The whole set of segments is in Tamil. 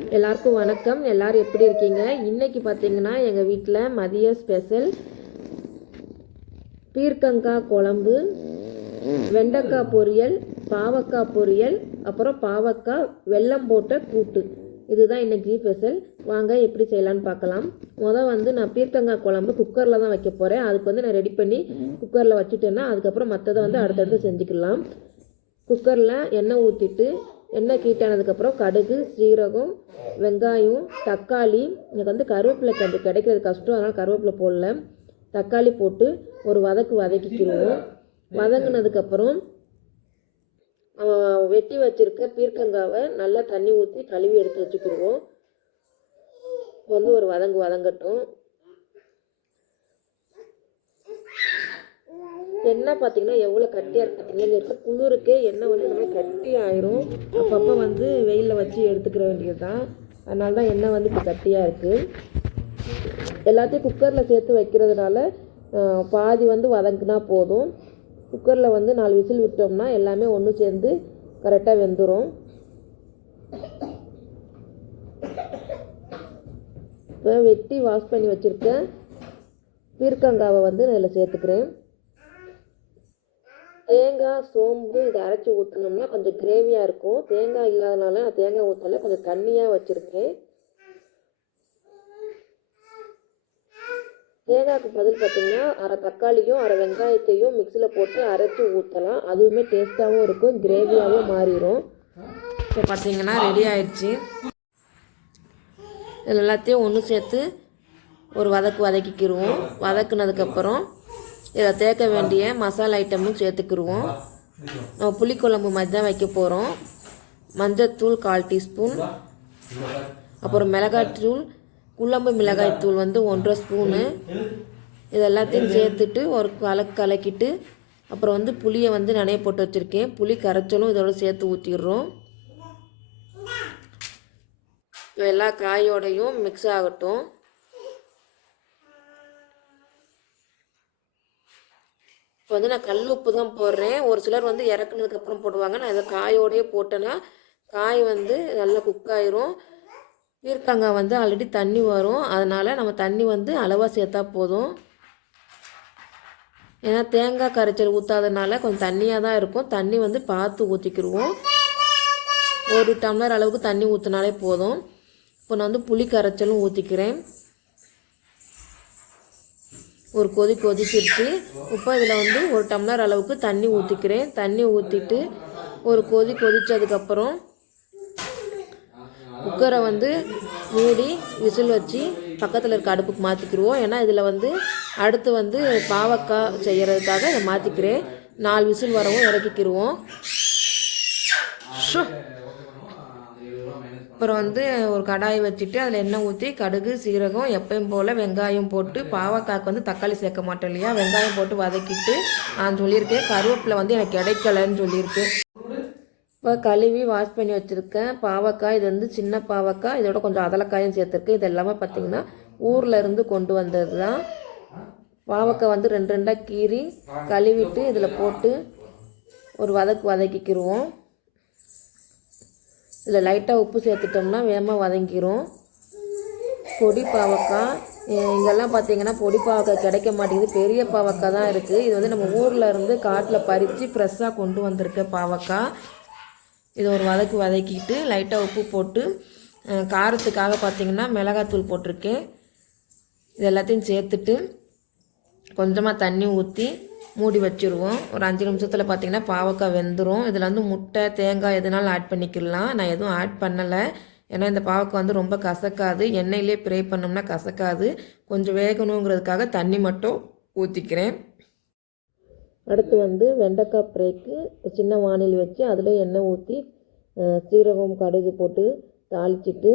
எல்லாருக்கும் வணக்கம். எல்லாரும் எப்படி இருக்கீங்க? இன்னைக்கு பார்த்தீங்கன்னா எங்கள் வீட்டில் மதிய ஸ்பெஷல் பீர்க்கங்காய் குழம்பு, வெண்டைக்காய் பொரியல், பாவக்காய் பொரியல், அப்புறம் பாவக்காய் வெல்லம் போட்ட கூட்டு. இதுதான் இன்றைக்கி ஸ்பெஷல். வாங்க எப்படி செய்யலான்னு பார்க்கலாம். வந்து நான் பீர்க்கங்காய் குழம்பு குக்கரில் தான் வைக்க போகிறேன். அதுக்கு நான் ரெடி பண்ணி குக்கரில் வச்சுட்டேன்னா அதுக்கப்புறம் மற்றதை அடுத்தடுத்து செஞ்சுக்கலாம். குக்கரில் எண்ணெய் ஊற்றிட்டு எண்ணெய் ஹீட்டானதுக்கப்புறம் கடுகு, சீரகம், வெங்காயம், தக்காளி, எனக்கு கருவேப்பிலை கிடைக்கிறது கஷ்டம், அதனால் கருவேப்பிலை போடல. தக்காளி போட்டு ஒரு வதக்கிக்கிடுவோம். வதங்கினதுக்கப்புறம் வெட்டி வச்சுருக்க பீர்க்கங்காவை நல்லா தண்ணி ஊற்றி கழுவி எடுத்து வச்சுக்கிடுவோம். ஒரு வதங்கட்டும். எண்ணெய் பார்த்தீங்கன்னா எவ்வளோ கட்டியாக இருக்குது பார்த்தீங்கன்னா, இருக்க குளிருக்கே எண்ணெய் இந்த மாதிரி கட்டி ஆயிரும். அப்பப்போ வெயிலில் வச்சு எடுத்துக்கிற வேண்டியது தான். அதனால தான் எண்ணெய் இப்போ கட்டியாக இருக்குது. எல்லாத்தையும் குக்கரில் சேர்த்து வைக்கிறதுனால பாதி வதங்கினா போதும். குக்கரில் 4 விசில் விட்டோம்னா எல்லாமே ஒன்று சேர்ந்து கரெக்டாக வெந்துடும். இப்போ வெட்டி வாஷ் பண்ணி வச்சுருக்கேன் பீர்க்கங்காவை இதில் சேர்த்துக்கிறேன். தேங்காய், சோம்பு இதை அரைச்சி ஊற்றினோம்னா கொஞ்சம் கிரேவியாக இருக்கும். தேங்காய் இல்லாதனால நான் தேங்காய் ஊற்றல, கொஞ்சம் தண்ணியாக வச்சுருக்கேன். தேங்காய்க்கு பதில் பார்த்திங்கன்னா அரை தக்காளியும் அரை வெங்காயத்தையும் மிக்சியில் போட்டு அரைச்சி ஊற்றலாம். அதுவுமே டேஸ்ட்டாகவும் இருக்கும், கிரேவியாகவும் மாறிடும். இப்போ பார்த்திங்கன்னா ரெடி ஆயிடுச்சு. இதில் எல்லாத்தையும் ஒன்று சேர்த்து ஒரு வதக்கிக்கிடுவோம். வதக்குனதுக்கப்புறம் இதில் தேக்க வேண்டிய மசாலா ஐட்டமும் சேர்த்துக்கிடுவோம். நம்ம புளிக்குழம்பு மாதிரி தான் வைக்க போகிறோம். மஞ்சத்தூள் 1/4 டீஸ்பூன், அப்புறம் மிளகாய்த்தூள், குழம்பு மிளகாய்த்தூள் 1.5 ஸ்பூனு. இது எல்லாத்தையும் சேர்த்துட்டு ஒரு கலக்கிட்டு அப்புறம் புளியை நனைய போட்டு வச்சுருக்கேன். புளி கரைச்சலும் இதோட சேர்த்து ஊற்றிடுறோம். எல்லா காயோடையும் மிக்ஸ் ஆகட்டும். இப்போ நான் கல் உப்பு தான் போடுறேன். ஒரு சிலர் இறக்குனதுக்கப்புறம் போடுவாங்க. நான் இதை காயோடையே போட்டேன்னா காய் நல்லா குக் ஆயிரும். பீர்க்கங்காய் ஆல்ரெடி தண்ணி வரும், அதனால் நம்ம தண்ணி அளவாக சேர்த்தா போதும். ஏன்னா தேங்காய் கரைச்சல் ஊற்றாதனால கொஞ்சம் தண்ணியாக தான் இருக்கும். தண்ணி பார்த்து ஊற்றிக்கிடுவோம். 1 டம்ளர் அளவுக்கு தண்ணி ஊற்றினாலே போதும். இப்போ நான் புளி கரைச்சலும் ஊற்றிக்கிறேன். ஒரு கொதிச்சிருச்சு. இப்போ இதில் 1 டம்ளர் அளவுக்கு தண்ணி ஊற்றிக்கிறேன். தண்ணி ஊற்றிட்டு ஒரு கொதிச்சதுக்கப்புறம் குக்கரை மூடி விசில் வச்சு பக்கத்தில் இருக்க அடுப்புக்கு மாற்றிக்கிடுவோம். ஏன்னா இதில் அடுத்து பாவக்காய் செய்கிறதுக்காக இதை மாற்றிக்கிறேன். 4 விசில் வரவும் இறக்கிக்கிடுவோம். அப்புறம் ஒரு கடாயை வச்சுட்டு அதில் எண்ணெய் ஊற்றி கடுகு, சீரகம், எப்பயும் போல் வெங்காயம் போட்டு, பாவக்காய்க்கு தக்காளி சேர்க்க மாட்டோம் இல்லையா, வெங்காயம் போட்டு வதக்கிட்டு நான் சொல்லியிருக்கேன். கருவேப்பிலை எனக்கு கிடைக்கலன்னு சொல்லியிருக்கேன். இப்போ கழுவி வாஷ் பண்ணி வச்சுருக்கேன் பாவக்காய். இது சின்ன பாவக்காய், இதோட கொஞ்சம் அதலக்காயும் சேர்த்துருக்கேன். இது எல்லாமே பார்த்திங்கன்னா ஊரில் இருந்து கொண்டு வந்தது தான். பாவக்காய் 2 2 கீறி கழுவிட்டு இதில் போட்டு ஒரு வதக்கிக்கிடுவோம். இதில் லைட்டாக உப்பு சேர்த்துட்டோம்னா வேகமாக வதங்கிடும். பொடி பாவக்காய் இங்கெல்லாம் பார்த்திங்கன்னா பொடி பாவக்காய் கிடைக்க மாட்டேங்குது, பெரிய பாவக்காய் தான் இருக்குது. இது நம்ம ஊரில் இருந்து காட்டில் பறித்து ஃப்ரெஷ்ஷாக கொண்டு வந்திருக்க பாவக்காய். இதை ஒரு வதக்கிட்டு லைட்டாக உப்பு போட்டு காரத்துக்காக பார்த்திங்கன்னா மிளகாத்தூள் போட்டிருக்கேன். இது எல்லாத்தையும் சேர்த்துட்டு கொஞ்சமாக தண்ணி ஊற்றி மூடி வச்சுருவோம். ஒரு 5 நிமிஷத்தில் பார்த்திங்கன்னா பாவக்காய் வெந்துடும். இதில் முட்டை, தேங்காய் எதுனாலும் ஆட் பண்ணிக்கலாம். நான் எதுவும் ஆட் பண்ணலை, ஏன்னா இந்த பாவக்காய் ரொம்ப கசக்காது. எண்ணெயிலே ஃப்ரை பண்ணோம்னா கசக்காது. கொஞ்சம் வேகணுங்கிறதுக்காக தண்ணி மட்டும் ஊற்றிக்கிறேன். அடுத்து வெண்டைக்காய் ஃப்ரைக்கு சின்ன வானிலை வச்சு அதில் எண்ணெய் ஊற்றி சீரகம், கடுகு போட்டு தாளிச்சிட்டு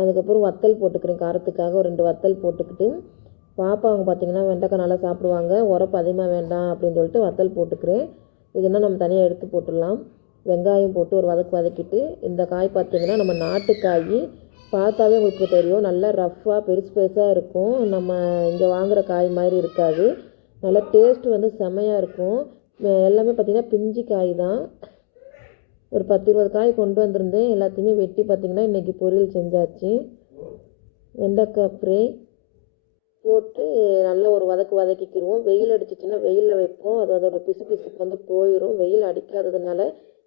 அதுக்கப்புறம் வத்தல் போட்டுக்கிறேன். காரத்துக்காக ஒரு 2 வத்தல் போட்டுக்கிட்டு, பாப்பா அவங்க பார்த்திங்கன்னா வெண்டைக்காய் நல்லா சாப்பிடுவாங்க, உரப்பு அதிகமாக வேண்டாம் அப்படின்னு சொல்லிட்டு வத்தல் போட்டுக்கிறேன். இதுனா நம்ம தனியாக எடுத்து போட்டுடலாம். வெங்காயம் போட்டு ஒரு வதக்கிட்டு, இந்த காய் பார்த்திங்கன்னா நம்ம நாட்டுக்காய் பார்த்தாவே உங்களுக்கு தெரியும், நல்லா ரஃப்பாக பெருசாக இருக்கும். நம்ம இங்கே வாங்குகிற காய் மாதிரி இருக்காது. நல்லா டேஸ்ட்டு செமையாக இருக்கும். எல்லாமே பார்த்திங்கன்னா பிஞ்சு காய் தான். ஒரு 10-20 காய் கொண்டு வந்திருந்தேன். எல்லாத்தையுமே வெட்டி பார்த்திங்கன்னா இன்றைக்கி பொரியல் செஞ்சாச்சு. வெண்டைக்காய் ஃப்ரை போட்டு நல்லா ஒரு வதக்கிக்கிடுவோம். வெயில் அடிச்சிச்சின்னா வெயிலில் வைப்போம், அது அதோட பிசுபிசுப்பு வந்து போயிடும். வெயில் அடிக்காததுனால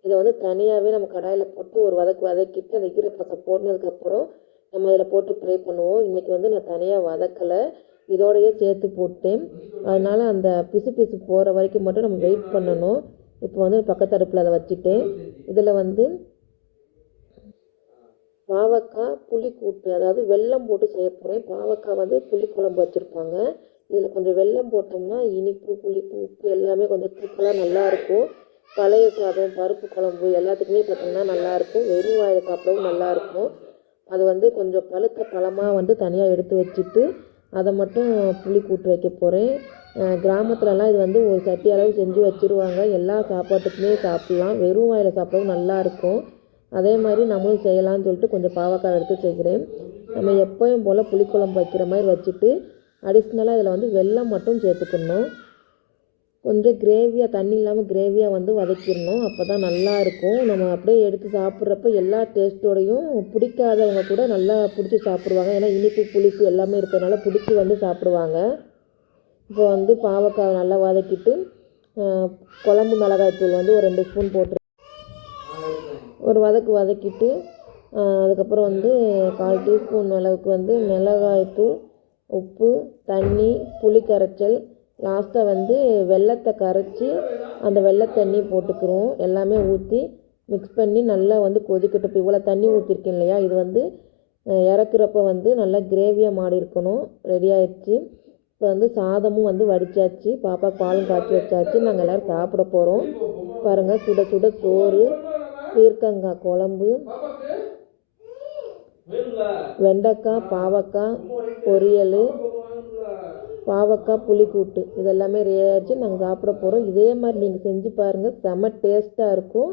இதை வந்து தனியாகவே நம்ம கடாயில் போட்டு ஒரு வதக்கிட்டு அந்த ஈரப்பசம் போட்டதுக்கப்புறம் நம்ம இதில் போட்டு ஃப்ரை பண்ணுவோம். இன்றைக்கி வந்து நான் தனியாக வதக்கலை, இதோடையே சேர்த்து போட்டேன். அதனால் அந்த பிசு போகிற வரைக்கும் மட்டும் நம்ம வெயிட் பண்ணணும். இப்போ வந்து பக்கத்து அடுப்பில் அதை வச்சுட்டேன். இதில் வந்து பாவக்காய் புளிக்கூட்டு, அதாவது வெல்லம் போட்டு செய்ய போகிறேன். பாவக்காய் வந்து புளிக்குழம்பு வச்சுருப்பாங்க. இதில் கொஞ்சம் வெல்லம் போட்டோம்னா இனிப்பு, புளிப்பு, உப்பு எல்லாமே கொஞ்சம் தூக்கலாக நல்லாயிருக்கும். பழைய சாதம், பருப்பு குழம்பு எல்லாத்துக்குமே பார்த்திங்கன்னா நல்லாயிருக்கும். வெறும் வாயில் சாப்பிடவும் நல்லாயிருக்கும். அது வந்து கொஞ்சம் பழுத்த பழமாக வந்து தனியாக எடுத்து வச்சுட்டு அதை மட்டும் புளி கூட்டு வைக்க போகிறேன். கிராமத்துலலாம் இது வந்து ஒரு சட்டி அளவு செஞ்சு வச்சுருவாங்க. எல்லா சாப்பாட்டுக்குமே சாப்பிட்லாம். வெறும் வாயில் சாப்பிடவும் நல்லாயிருக்கும். அதே மாதிரி நம்மளும் செய்யலாம்னு சொல்லிட்டு கொஞ்சம் பாவக்காய் எடுத்து செய்கிறேன். நம்ம எப்போயும் போல் புளிக்குழம்பு வைக்கிற மாதிரி வச்சுட்டு அடிஷ்னலாக இதில் வந்து வெல்லம் மட்டும் சேர்த்துக்கணும். கொஞ்சம் கிரேவியாக, தண்ணி இல்லாமல் கிரேவியாக வந்து வதக்கிடணும். அப்போ தான் நல்லாயிருக்கும். நம்ம அப்படியே எடுத்து சாப்பிட்றப்ப எல்லா டேஸ்ட்டோடையும் பிடிக்காதவங்க கூட நல்லா பிடிச்சி சாப்பிடுவாங்க. ஏன்னா இனிப்பு, புளிப்பு எல்லாமே இருக்கிறதுனால பிடிச்சி வந்து சாப்பிடுவாங்க. இப்போ வந்து பாவக்காய் நல்லா வதக்கிட்டு குழம்பு மிளகாய்த்தூள் வந்து ஒரு 2 ஸ்பூன் போட்டு ஒரு வதக்கிட்டு அதுக்கப்புறம் வந்து 1/4 டீஸ்பூன் அளவுக்கு வந்து மிளகாய்த்தூள், உப்பு, தண்ணி, புளி கரைச்சல், லாஸ்ட்டாக வந்து வெல்லத்தை கரைச்சி அந்த வெல்லத்தண்ணி போட்டுக்கிறோம். எல்லாமே ஊற்றி மிக்ஸ் பண்ணி நல்லா வந்து கொதிக்கட்டும். இப்போ இவ்வளோ தண்ணி ஊற்றிருக்கேன் இல்லையா, இது வந்து இறக்குறப்ப வந்து நல்லா கிரேவியாக மாறி இருக்கணும். ரெடி ஆயிடுச்சு. இப்போ வந்து சாதமும் வந்து வடித்தாச்சு, பாப்பா பாலும் காய்ச்சி வச்சாச்சு. நாங்கள் எல்லோரும் சாப்பிட போகிறோம். பாருங்கள், சுட சுட சோறு, பீர்க்கங்காய் குழம்பு, வெண்டைக்காய் பாவக்காய் பொரியல், பாவக்காய் புளிக்கூட்டு, இதெல்லாமே ரெடி ஆகிடுச்சு. நாங்கள் சாப்பிட போகிறோம். இதே மாதிரி நீங்கள் செஞ்சு பாருங்கள், செம்ம டேஸ்ட்டாக இருக்கும்.